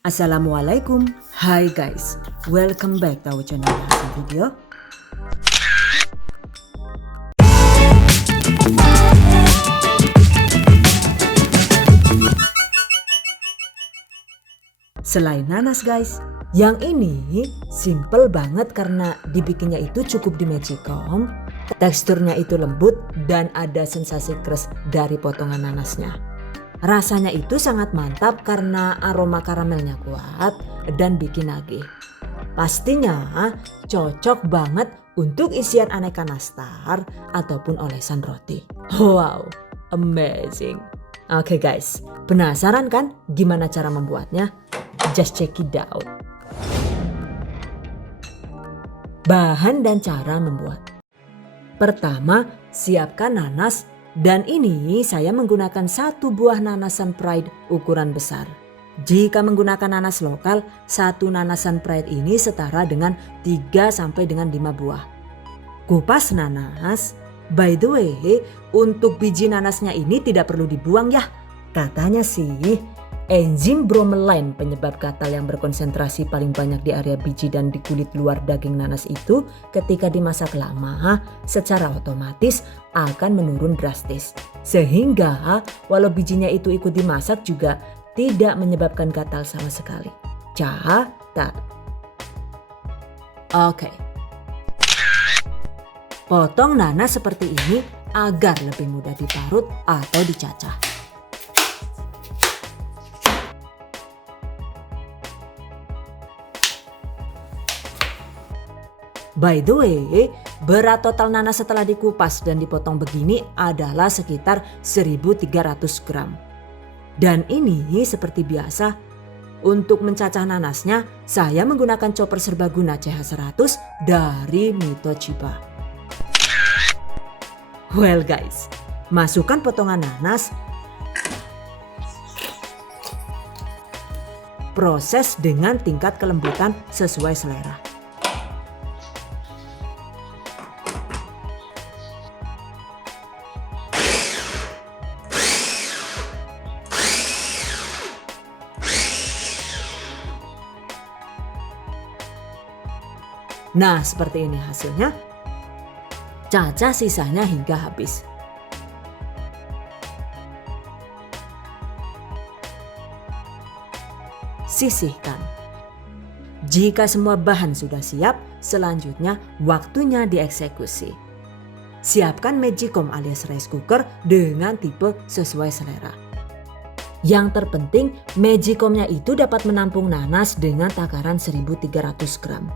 Assalamualaikum, hai guys, welcome back to our channel Hasan Video. Selain nanas guys, yang ini simple banget karena dibikinnya itu cukup di magicom. Teksturnya itu lembut dan ada sensasi crush dari potongan nanasnya. Rasanya itu sangat mantap karena aroma karamelnya kuat dan bikin nagih. Pastinya cocok banget untuk isian aneka nastar ataupun olesan roti. Wow, amazing. Oke guys, penasaran kan gimana cara membuatnya? Just check it out. Bahan dan cara membuat. Pertama, siapkan nanas. Dan ini saya menggunakan 1 buah nanasan Pride ukuran besar. Jika menggunakan nanas lokal, 1 nanasan Pride ini setara dengan 3 sampai dengan 5 buah. Kupas nanas. By the way, untuk biji nanasnya ini tidak perlu dibuang ya. Katanya sih, enzim bromelain penyebab gatal yang berkonsentrasi paling banyak di area biji dan di kulit luar daging nanas itu ketika dimasak lama secara otomatis akan menurun drastis. Sehingga walau bijinya itu ikut dimasak juga tidak menyebabkan gatal sama sekali. Catat. Oke. Potong nanas seperti ini agar lebih mudah diparut atau dicacah. By the way, berat total nanas setelah dikupas dan dipotong begini adalah sekitar 1.300 gram. Dan ini seperti biasa, untuk mencacah nanasnya saya menggunakan chopper serbaguna CH100 dari Mito Chiba. Well guys, masukkan potongan nanas. Proses dengan tingkat kelembutan sesuai selera. Nah, seperti ini hasilnya. Cacah sisanya hingga habis. Sisihkan. Jika semua bahan sudah siap, selanjutnya waktunya dieksekusi. Siapkan magicom alias rice cooker dengan tipe sesuai selera. Yang terpenting, magicomnya itu dapat menampung nanas dengan takaran 1.300 gram.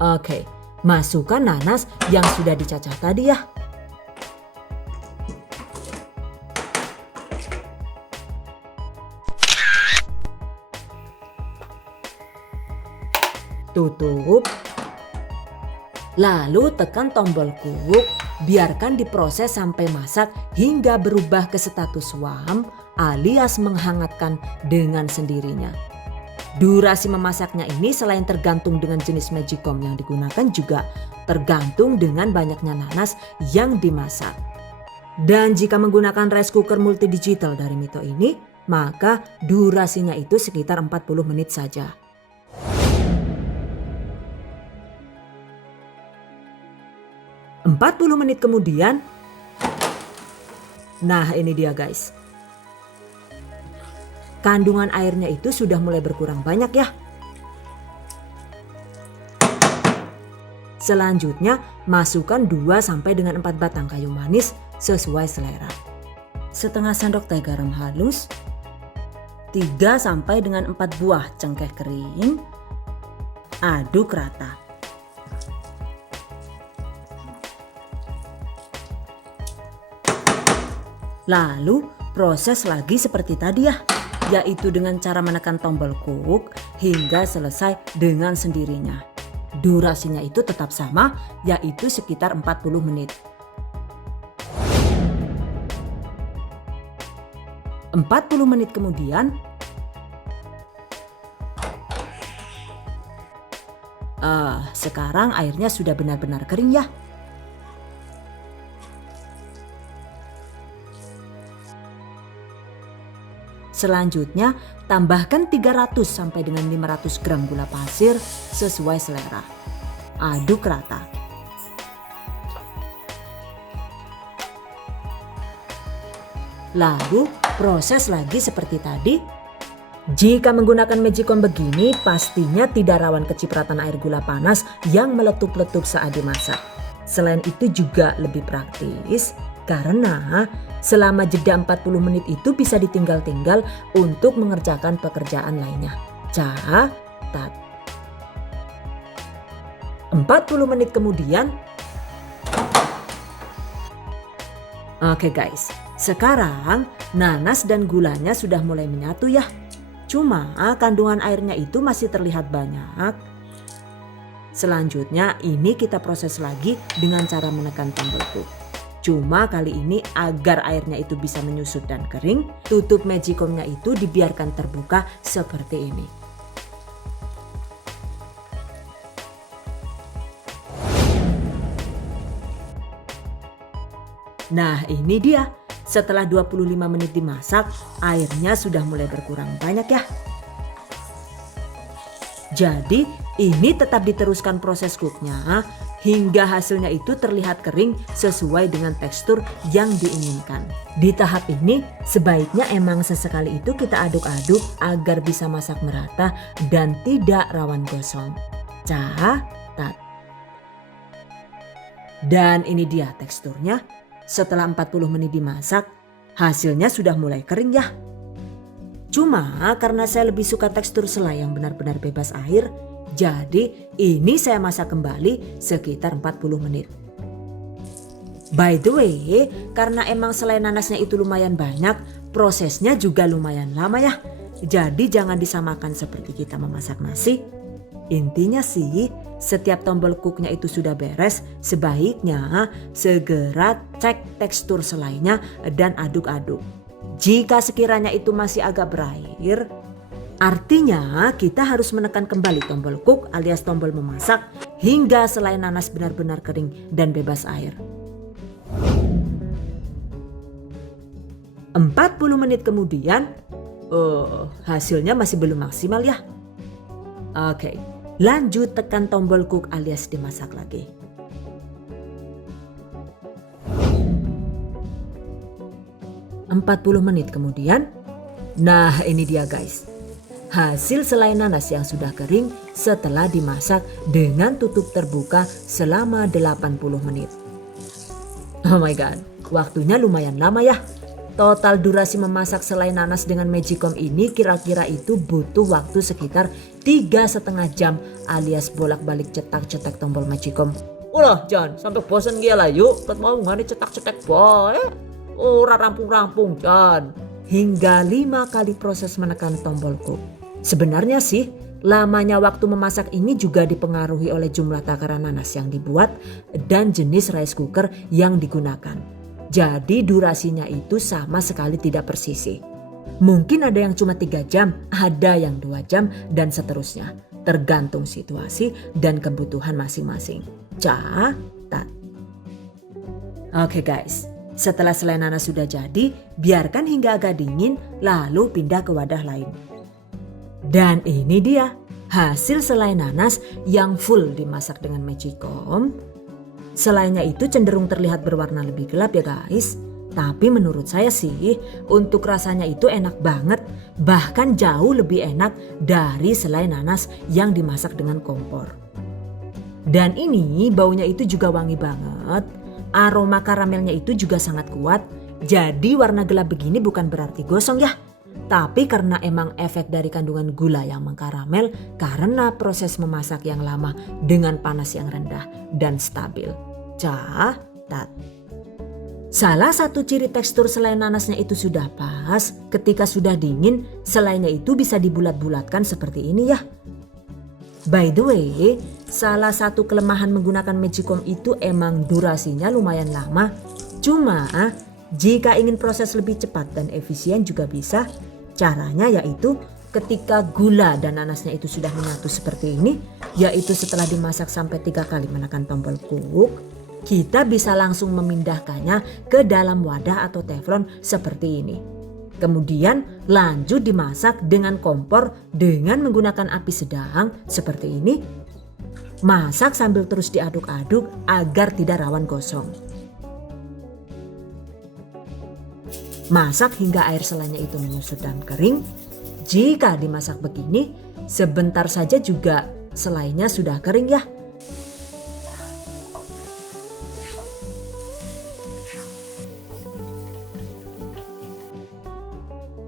Oke, masukkan nanas yang sudah dicacah tadi ya. Tutup. Lalu tekan tombol cook, biarkan diproses sampai masak hingga berubah ke status warm alias menghangatkan dengan sendirinya. Durasi memasaknya ini selain tergantung dengan jenis magicom yang digunakan juga tergantung dengan banyaknya nanas yang dimasak. Dan jika menggunakan rice cooker multidigital dari Mito ini, maka durasinya itu sekitar 40 menit saja. ...40 menit kemudian, nah ini dia guys. Kandungan airnya itu sudah mulai berkurang banyak ya. Selanjutnya masukkan 2 sampai dengan 4 batang kayu manis sesuai selera. Setengah sendok teh garam halus. 3 sampai dengan 4 buah cengkeh kering. Aduk rata. Lalu proses lagi seperti tadi ya, yaitu dengan cara menekan tombol cook hingga selesai dengan sendirinya. Durasinya itu tetap sama, yaitu sekitar 40 menit. 40 menit kemudian, sekarang airnya sudah benar-benar kering ya. Selanjutnya, tambahkan 300 sampai dengan 500 gram gula pasir sesuai selera. Aduk rata. Lalu proses lagi seperti tadi. Jika menggunakan magicom begini, pastinya tidak rawan kecipratan air gula panas yang meletup-letup saat dimasak. Selain itu juga lebih praktis karena selama jeda 40 menit itu bisa ditinggal-tinggal untuk mengerjakan pekerjaan lainnya. Catat. 40 menit kemudian. Oke guys, sekarang nanas dan gulanya sudah mulai menyatu ya. Cuma kandungan airnya itu masih terlihat banyak. Selanjutnya ini kita proses lagi dengan cara menekan tombol cook. Cuma kali ini agar airnya itu bisa menyusut dan kering, tutup magicomnya itu dibiarkan terbuka seperti ini. Nah ini dia, setelah 25 menit dimasak, airnya sudah mulai berkurang banyak ya. Jadi ini tetap diteruskan proses cooknya hingga hasilnya itu terlihat kering sesuai dengan tekstur yang diinginkan. Di tahap ini sebaiknya emang sesekali itu kita aduk-aduk agar bisa masak merata dan tidak rawan gosong. Catat. Dan ini dia teksturnya. Setelah 40 menit dimasak, hasilnya sudah mulai kering ya. Cuma karena saya lebih suka tekstur selai yang benar-benar bebas air, jadi ini saya masak kembali sekitar 40 menit. By the way, karena emang selai nanasnya itu lumayan banyak, prosesnya juga lumayan lama ya. Jadi jangan disamakan seperti kita memasak nasi. Intinya sih, setiap tombol cooknya itu sudah beres, sebaiknya segera cek tekstur selainya dan aduk-aduk. Jika sekiranya itu masih agak berair, artinya kita harus menekan kembali tombol cook alias tombol memasak hingga selai nanas benar-benar kering dan bebas air. 40 menit kemudian, hasilnya masih belum maksimal ya. Oke. Lanjut tekan tombol cook alias dimasak lagi. "40 menit kemudian, nah ini dia guys. Hasil selai nanas yang sudah kering setelah dimasak dengan tutup terbuka selama 80 menit. Oh my god, waktunya lumayan lama ya. Total durasi memasak selai nanas dengan magicom ini kira-kira itu butuh waktu sekitar 3,5 jam alias bolak-balik cetak-cetak tombol magicom. Ulah Jan, sampai bosan gila yuk. Ket mau ngani cetak-cetak boy. Ora rampung-rampung Jan. Hingga 5 kali proses menekan tombol cook. Sebenarnya sih lamanya waktu memasak ini juga dipengaruhi oleh jumlah takaran nanas yang dibuat dan jenis rice cooker yang digunakan. Jadi durasinya itu sama sekali tidak persisi. Mungkin ada yang cuma 3 jam, ada yang 2 jam dan seterusnya. Tergantung situasi dan kebutuhan masing-masing. Catat. Oke guys, setelah selai nanas sudah jadi, biarkan hingga agak dingin lalu pindah ke wadah lain. Dan ini dia hasil selai nanas yang full dimasak dengan magicom. Selainya itu cenderung terlihat berwarna lebih gelap ya guys. Tapi menurut saya sih untuk rasanya itu enak banget. Bahkan jauh lebih enak dari selai nanas yang dimasak dengan kompor. Dan ini baunya itu juga wangi banget. Aroma karamelnya itu juga sangat kuat. Jadi warna gelap begini bukan berarti gosong ya. Tapi karena emang efek dari kandungan gula yang mengkaramel karena proses memasak yang lama dengan panas yang rendah dan stabil. Catat. Salah satu ciri tekstur selai nanasnya itu sudah pas. Ketika sudah dingin, selainya itu bisa dibulat-bulatkan seperti ini ya. By the way, salah satu kelemahan menggunakan magicom itu emang durasinya lumayan lama. Cuma jika ingin proses lebih cepat dan efisien juga bisa. Caranya yaitu ketika gula dan nanasnya itu sudah menyatu seperti ini, yaitu setelah dimasak sampai 3 kali menekan tombol cook, kita bisa langsung memindahkannya ke dalam wadah atau teflon seperti ini. Kemudian lanjut dimasak dengan kompor dengan menggunakan api sedang seperti ini. Masak sambil terus diaduk-aduk agar tidak rawan gosong. Masak hingga air selainya itu menyusut dan kering. Jika dimasak begini, sebentar saja juga selainya sudah kering ya.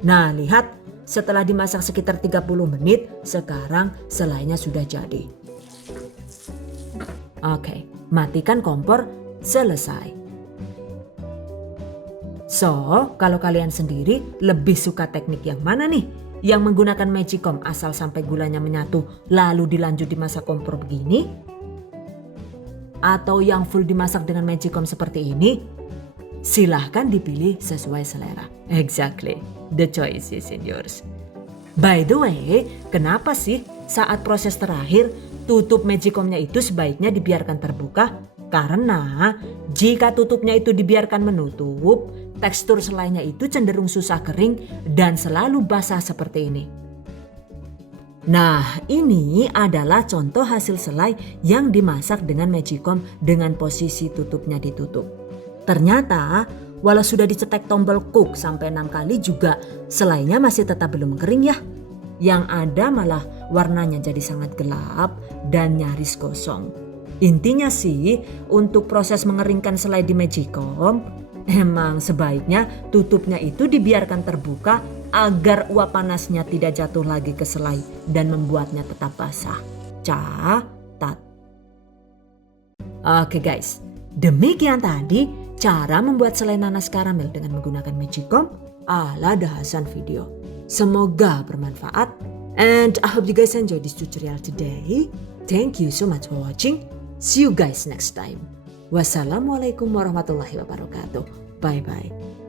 Nah, lihat, setelah dimasak sekitar 30 menit, sekarang selainya sudah jadi. Oke, matikan kompor, selesai. So, kalau kalian sendiri lebih suka teknik yang mana nih? Yang menggunakan magicom asal sampai gulanya menyatu lalu dilanjut dimasak kompor begini? Atau yang full dimasak dengan magicom seperti ini? Silahkan dipilih sesuai selera. Exactly, the choice is in yours. By the way, kenapa sih saat proses terakhir tutup magicomnya itu sebaiknya dibiarkan terbuka? Karena jika tutupnya itu dibiarkan menutup, tekstur selainya itu cenderung susah kering dan selalu basah seperti ini. Nah, ini adalah contoh hasil selai yang dimasak dengan magicom dengan posisi tutupnya ditutup. Ternyata walau sudah dicetek tombol cook sampai 6 kali juga selainya masih tetap belum kering ya. Yang ada malah warnanya jadi sangat gelap dan nyaris gosong. Intinya sih untuk proses mengeringkan selai di magicom emang sebaiknya tutupnya itu dibiarkan terbuka agar uap panasnya tidak jatuh lagi ke selai dan membuatnya tetap basah. Catat. Oke guys, demikian tadi cara membuat selai nanas karamel dengan menggunakan magicom ala Dahasan Video. Semoga bermanfaat and I hope you guys enjoy this tutorial today. Thank you so much for watching. See you guys next time. Wassalamualaikum warahmatullahi wabarakatuh. Bye bye.